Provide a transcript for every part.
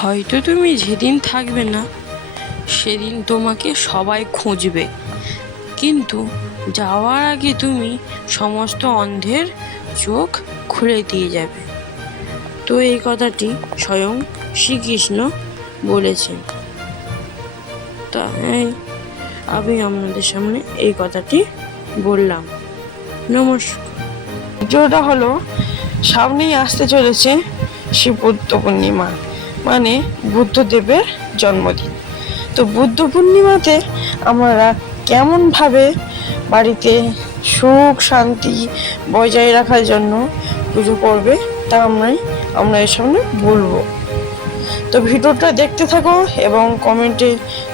হয়তো তুমি যেদিন থাকবে না সেদিন তোমাকে সবাই খুঁজবে, কিন্তু যাওয়ার আগে তুমি সমস্ত অন্ধের চোখ খুলে দিয়ে যাবে। তো এই কথাটি স্বয়ং শ্রীকৃষ্ণ বলেছেন। তাই আমি আপনাদের সামনে এই কথাটি বললাম। নমস্কার। ভিডিওটা হলো সামনেই আসতে চলেছে শিব বুদ্ধ পূর্ণিমা, মানে বুদ্ধদেবের জন্মদিন। তো বুদ্ধ পূর্ণিমাতে আমরা কেমনভাবে বাড়িতে সুখ শান্তি বজায় রাখার জন্য পুজো করবে তা আমরা এর সামনে বলবো। তো ভিডিওটা দেখতে থাকো এবং কমেন্টে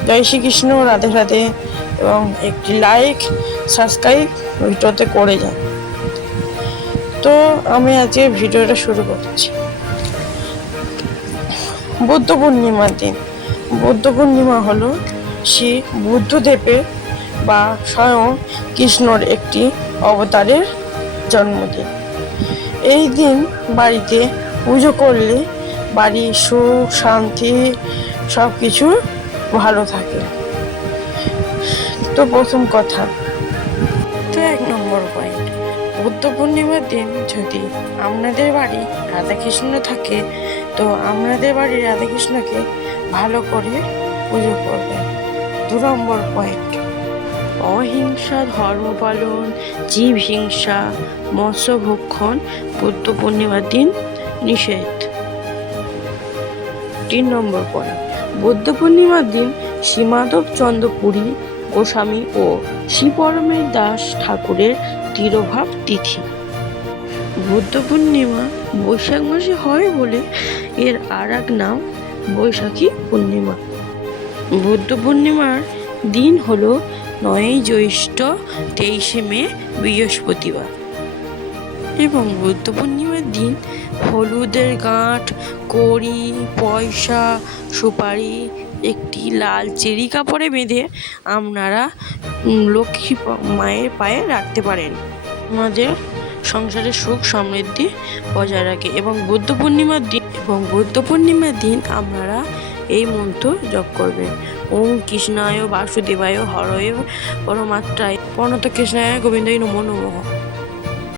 জয় শ্রীকৃষ্ণ, রাধে রাধে এবং একটি লাইক সাবস্ক্রাইব ভিডিওতে করে যান। তো আমি আজকে ভিডিওটা শুরু করছি। বুদ্ধ পূর্ণিমার দিন। বুদ্ধ পূর্ণিমা হলো শ্রী বুদ্ধদেবের বা স্বয়ং কৃষ্ণর একটি অবতারের জন্মদিন। এই দিন বাড়িতে পুজো করলে বাড়ির সুখ শান্তি সব কিছু ভালো থাকে। তো প্রথম কথা, তো 1 নম্বর পয়েন্ট, বুদ্ধ পূর্ণিমার দিন যদি আপনাদের বাড়ি রাধাকৃষ্ণ থাকে তো আপনাদের বাড়ির রাধাকৃষ্ণকে ভালো করে পুজো করবেন। 2 নম্বর পয়েন্ট, অহিংসা ধর্ম পালন, জীব হিংসা, মৎস্য ভক্ষণ বুদ্ধ পূর্ণিমার দিন নিষেধ। 3 নম্বর পয়েন্ট, বুদ্ধ পূর্ণিমার দিন শ্রী মাধব চন্দ্র পুরী গোস্বামী ও শ্রী পরমেশ দাস ঠাকুরের তিরোভাব তিথি। বুদ্ধ পূর্ণিমা বৈশাখ মাসে হয় বলে এর আর এক নাম বৈশাখী পূর্ণিমা। বুদ্ধ পূর্ণিমার দিন হলো 9 জ্যৈষ্ঠ 23 মে বৃহস্পতিবার। এবং বুদ্ধ পূর্ণিমার দিন হলুদের গাঁঠ, কড়ি, পয়সা, সুপারি একটি লাল চেরি কাপড়ে বেঁধে আপনারা লক্ষ্মী মায়ের পায়ে রাখতে পারেন। আমাদের সংসারে সুখ সমৃদ্ধি বজায় রাখে। এবং বুদ্ধ পূর্ণিমার দিন আপনারা এই মন্ত্র জপ করবেন। ওম কৃষ্ণায় বাসুদেবায় হরয়ে পরমাত্রায় প্রণত কৃষ্ণায় গোবিন্দায় নমো নমঃ।